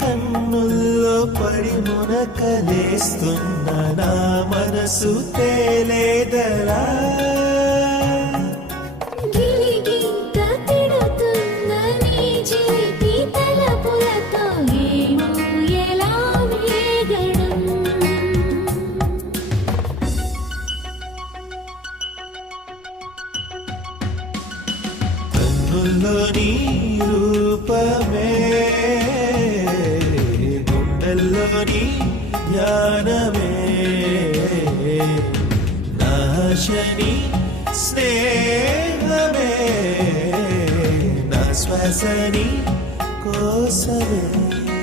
కన్నుల్లో పడి మునకలేస్తున్న నా మనసు తేలేదలా కన్నుల్లోని రూపమే గుండెల్లోని ధ్యానమే నాశని స్నేహమే నా శ్వాసని కోసమే